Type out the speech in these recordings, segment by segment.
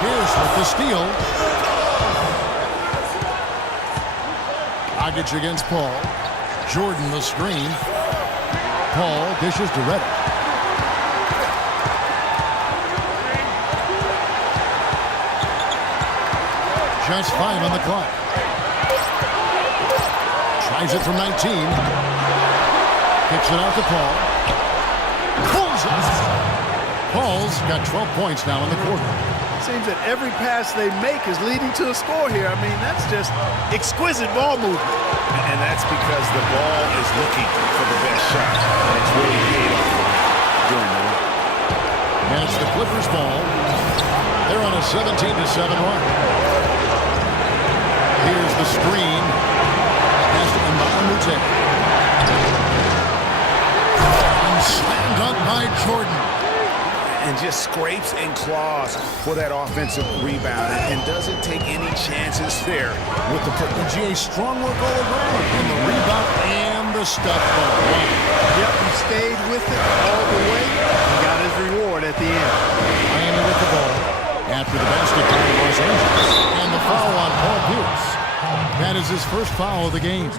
Pierce with the steal. Dragic against Paul. Jordan the screen. Paul dishes to Redick. Just 5 on the clock. Tries it from 19. Kicks it out to Paul. Pulls it. Paul's got 12 points now in the quarter. Seems that every pass they make is leading to a score here. I mean, that's just exquisite ball movement. And that's because the ball is looking for the best shot. And it's really paid off during the run. And it's the Clippers' ball. They're on a 17-7 run. Here's the screen. Pass to Mbah a Moute. And slammed up by Jordan. And just scrapes and claws for that offensive rebound and doesn't take any chances there with the football. GA strong work all around in the rebound and the step ball. Yep, he stayed with it all the way. He got his reward at the end. Miami with the ball after the basket by Los Angeles. And the foul on Paul Pierce. That is his first foul of the game.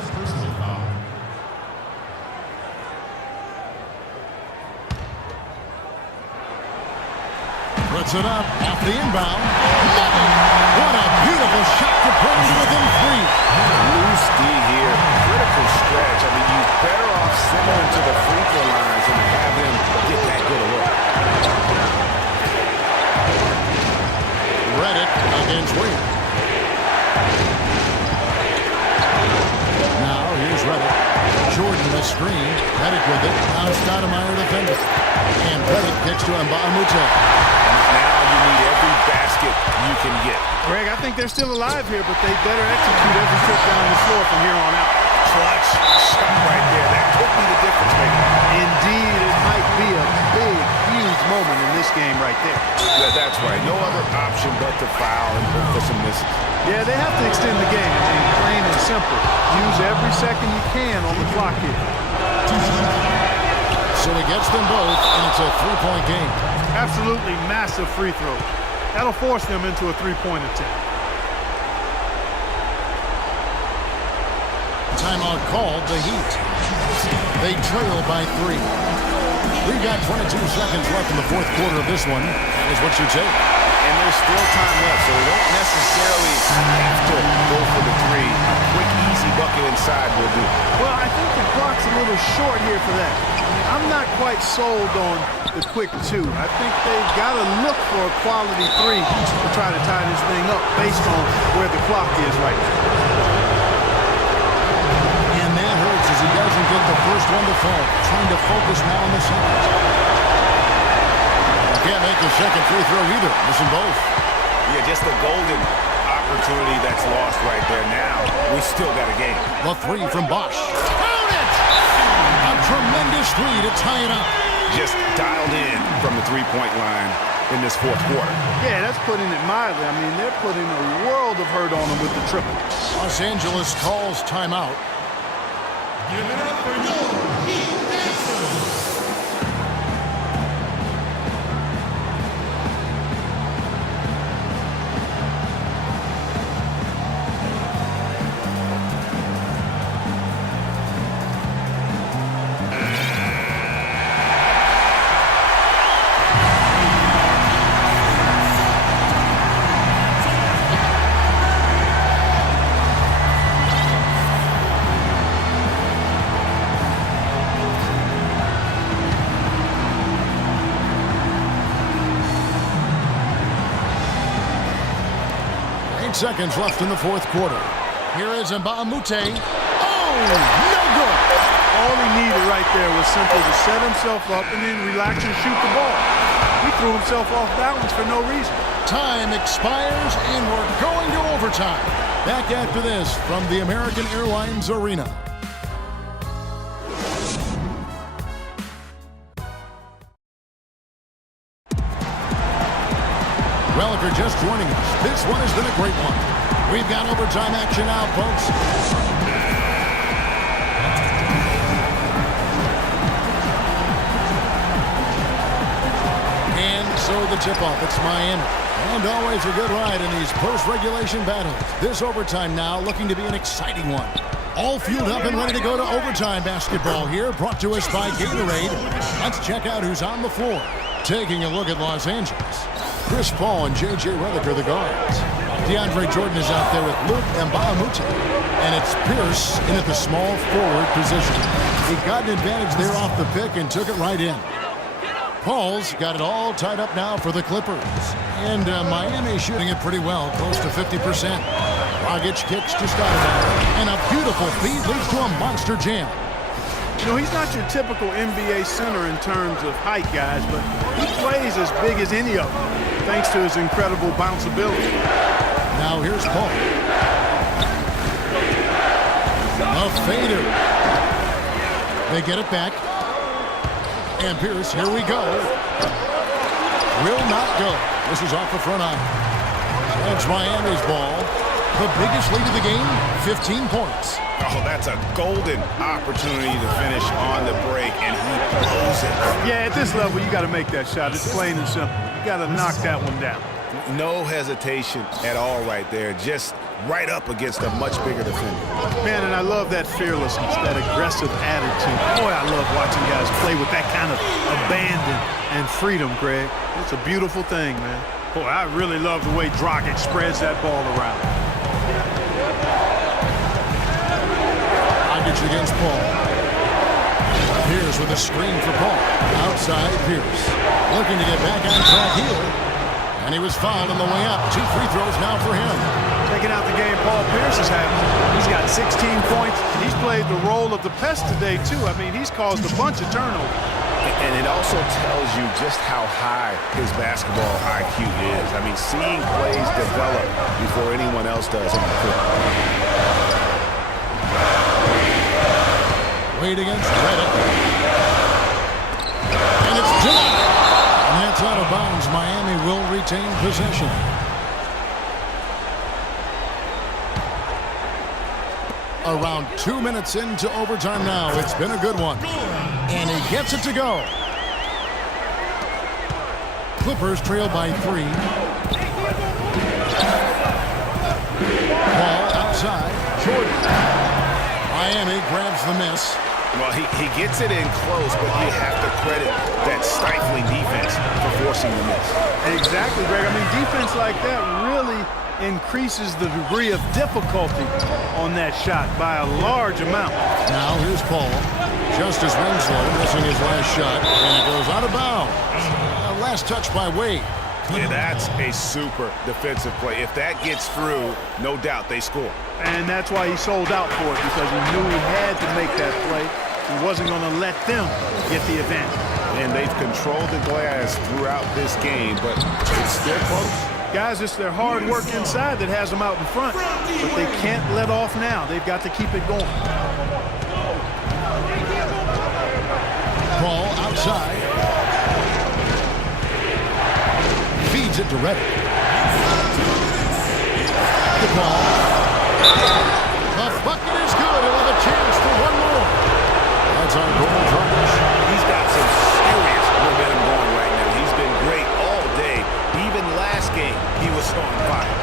Puts it up off the inbound. What a beautiful shot to put him within 3. Loose D here. Critical stretch. I mean, you better off sending him to the free throw lines and have him get that good a look. Redick against Wade. Now here's Redick. Jordan the screen. Redick with it. Now Stoudemire defended. And Redick kicks to Mbah a Moute. Now you need every basket you can get. Greg, I think they're still alive here, but they better execute every trip down the floor from here on out. Clutch shot right there. That could be the difference maker. Indeed, it might be a big, huge moment in this game right there. Yeah, that's right. No other option but to foul and hope for some misses. Yeah, they have to extend the game. I mean, plain and simple. Use every second you can on the clock here. So he gets them both, and it's a 3-point game. Absolutely massive free throw. That'll force them into a 3-point attempt. Timeout called, the Heat. They trail by 3. We've got 22 seconds left in the fourth quarter of this one. That is what you take. And there's still time left, so we don't necessarily have to go for the 3. A quick, easy bucket inside will do. Well, I think the clock's a little short here for that. I'm not quite sold on the quick 2. I think they've got to look for a quality 3 to try to tie this thing up based on where the clock is right now. And that hurts as he doesn't get the first one to fall. Trying to focus now on the second. Can't make the second free throw either. Missing both. Yeah, just a golden opportunity that's lost right there. Now, we still got a game. The 3 from Bosh. Count it! A tremendous 3 to tie it up. Just dialed in from the 3-point line in this fourth quarter. Yeah, that's putting it mildly. I mean, they're putting a world of hurt on them with the triple. Los Angeles calls timeout. Give it up for your Heat Dancers. Seconds left in the fourth quarter. Here is Mbah a Moute. Oh, no good. All he needed right there was simply to set himself up and then relax and shoot the ball. He threw himself off balance for no reason. Time expires, and we're going to overtime. Back after this from the American Airlines Arena. Well, if you're just joining us, this one has been a great one. We've got overtime action now, folks. And so the tip-off, it's Miami. And always a good ride in these post-regulation battles. This overtime now looking to be an exciting one. All fueled up and ready to go to overtime basketball here, brought to us by Gatorade. Let's check out who's on the floor. Taking a look at Los Angeles. Chris Paul and J.J. Redick are the guards. DeAndre Jordan is out there with Luke Mbamute. And it's Pierce in at the small forward position. He got an advantage there off the pick and took it right in. Paul's got it all tied up now for the Clippers. And Miami shooting it pretty well, close to 50%. Dragic kicks just out of that. And a beautiful feed leads to a monster jam. You know, he's not your typical NBA center in terms of height, guys, but he plays as big as any of them, thanks to his incredible bounceability. Now here's Paul. A fader. They get it back. And Pierce, here we go. Will not go. This is off the front iron. That's Miami's ball. The biggest lead of the game, 15 points. Oh, that's a golden opportunity to finish on the break, and he blows it. Yeah, at this level, you got to make that shot. It's plain and simple. You got to knock that one down. No hesitation at all right there. Just right up against a much bigger defender. Man, and I love that fearlessness, that aggressive attitude. Boy, I love watching guys play with that kind of abandon and freedom, Greg. It's a beautiful thing, man. Boy, I really love the way Dragic spreads that ball around. Dragic against Paul. Pierce with a screen for Paul. Outside Pierce. Looking to get back on track here. And he was fouled on the way up. 2 free throws now for him. Taking out the game Paul Pierce is having. He's got 16 points. He's played the role of the pest today, too. I mean, he's caused a bunch of turnovers. And it also tells you just how high his basketball IQ is. I mean, seeing plays develop before anyone else does on the court. Wade against Redick. And it's denied. And that's out of bounds. Miami will retain possession. Around 2 minutes into overtime now. It's been a good one. And he gets it to go. Clippers trail by 3. Ball outside. Jordan. Miami grabs the miss. Well, he gets it in close, but you have to credit that stifling defense for forcing the miss. Exactly, Greg. I mean, defense like that really increases the degree of difficulty on that shot by a large amount. Now here's Paul. Justice Winslow missing his last shot, and it goes out of bounds. Last touch by Wade. Yeah, that's a super defensive play. If that gets through, no doubt they score. And that's why he sold out for it, because he knew he had to make that play. He wasn't going to let them get the advantage. And they've controlled the glass throughout this game, but it's still close. Guys, it's their hard work inside that has them out in front. But they can't let off now. They've got to keep it going. Paul outside. Feeds it to Redick. The ball. The bucket is good. He'll have a chance for one more. That's our Goran Dragic. He's got some serious momentum going right now. He's been great all day. Even last game, he was on fire.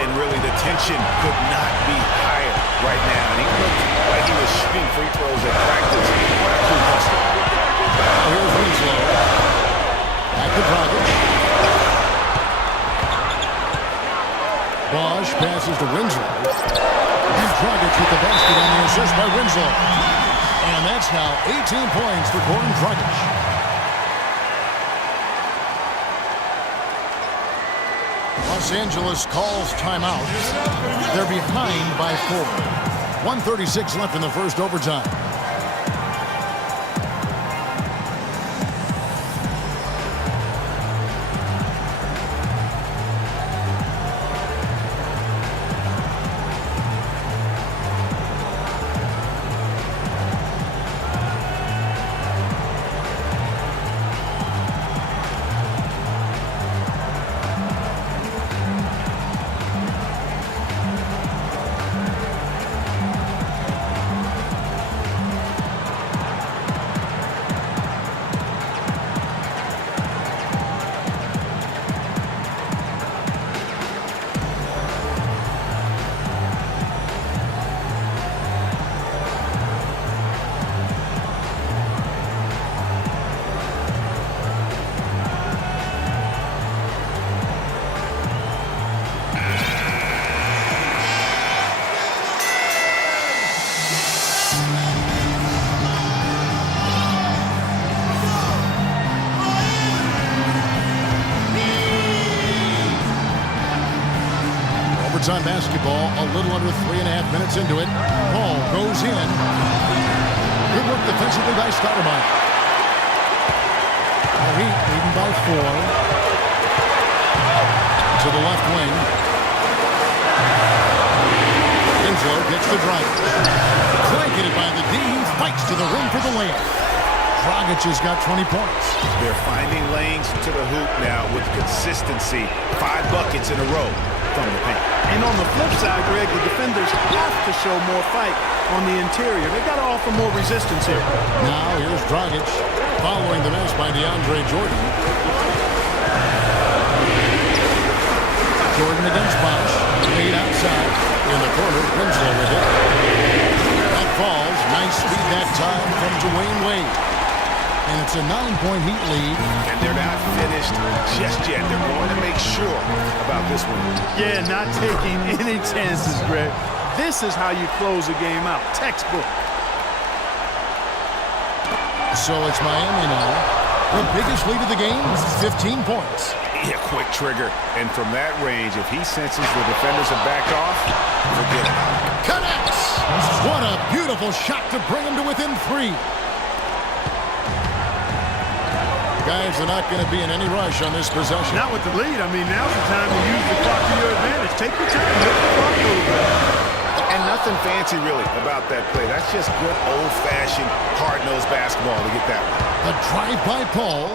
And really, the tension could not be higher right now. And he looked like he was shooting free throws at practice. What a cool customer. Here's Winslow. Back to Dragic. Bosch passes to Winslow. And Dragic with the basket on the assist by Winslow. And that's now 18 points for Goran Dragic. Los Angeles calls timeout. They're behind by 4. 1:36 left in the first overtime. Overtime basketball, a little under 3.5 minutes into it. Ball goes in. Good work defensively by Stoudemire. The Heat leading by 4. To the left wing. Winslow gets the drive. Blanketed by the D. Fights to the rim for the layup. Dragic has got 20 points. They're finding lanes to the hoop now with consistency. 5 buckets in a row from the paint. And on the flip side, Greg, the defenders have to show more fight on the interior. They got to offer more resistance here. Now here's Dragic following the miss by DeAndre Jordan. Jordan against Bosch. Lead outside. In the corner, Winslow with it. That falls. Nice speed that time from Dwayne Wade. And it's a 9-point Heat lead. And they're not finished just yet. They're going to make sure about this one. Yeah, not taking any chances, Greg. This is how you close a game out. Textbook. So it's Miami now. The biggest lead of the game, 15 points. Yeah, quick trigger. And from that range, if he senses the defenders have backed off, forget about it. Connects! What a beautiful shot to bring him to within 3. Guys are not going to be in any rush on this possession. Not with the lead. I mean, now's the time to use the clock to your advantage. Take your time. Let the clock move. And nothing fancy, really, about that play. That's just good old-fashioned, hard-nosed basketball to get that one. The drive by Paul.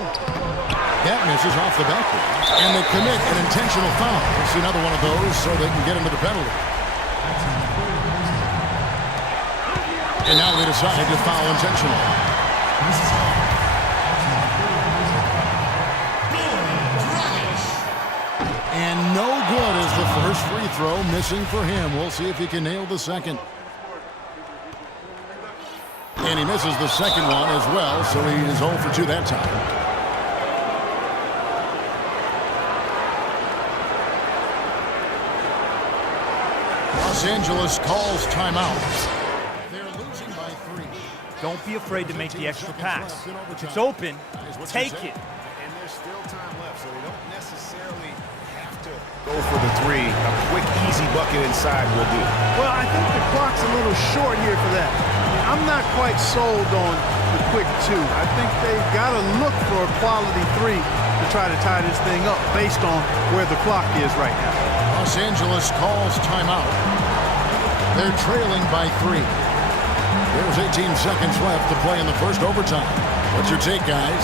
That misses off the backboard. And they commit an intentional foul. We'll see another one of those so they can get into the penalty. And now they decide to foul intentionally. And no good as the first free throw missing for him. We'll see if he can nail the second. And he misses the second one as well, so he is 0 for 2 that time. Los Angeles calls timeout. They're losing by 3. Don't be afraid to make the extra pass. If it's open, take it. And there's still time left, so they don't necessarily have to go for the 3. A quick, easy bucket inside will do. Well, I think the clock's a little short here for that. I'm not quite sold on the quick 2. I think they've got to look for a quality 3 to try to tie this thing up based on where the clock is right now. Los Angeles calls timeout. They're trailing by 3. There's 18 seconds left to play in the first overtime. What's your take, guys?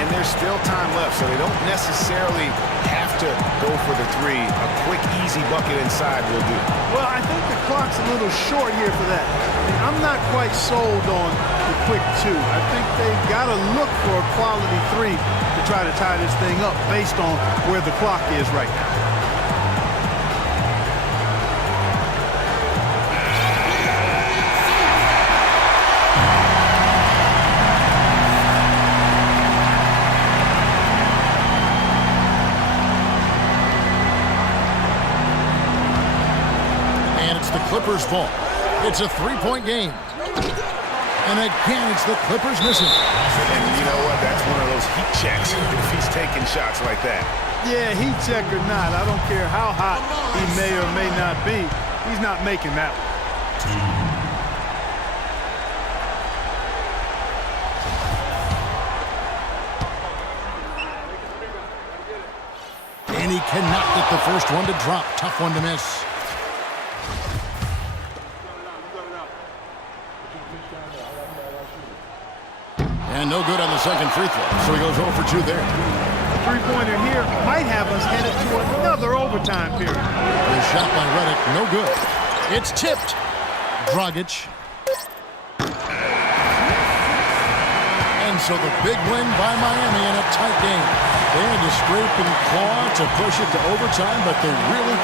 And there's still time left, so they don't necessarily have to go for the 3. A quick, easy bucket inside will do. Well, I think the clock's a little short here for that. I'm not quite sold on the quick 2. I think they've got to look for a quality 3 to try to tie this thing up based on where the clock is right now. Clippers ball. It's a 3-point game. And again, it's the Clippers missing. And you know what? That's one of those heat checks if he's taking shots like that. Yeah, heat check or not, I don't care how hot he may or may not be. He's not making that one. And he cannot get the first one to drop. Tough one to miss. And no good on the second free throw, so he goes 0 for 2 there. A three-pointer here might have us headed to another overtime period. The shot by Redick, no good. It's tipped. Dragic. And so the big win by Miami in a tight game. They had to scrape and claw to push it to overtime, but they really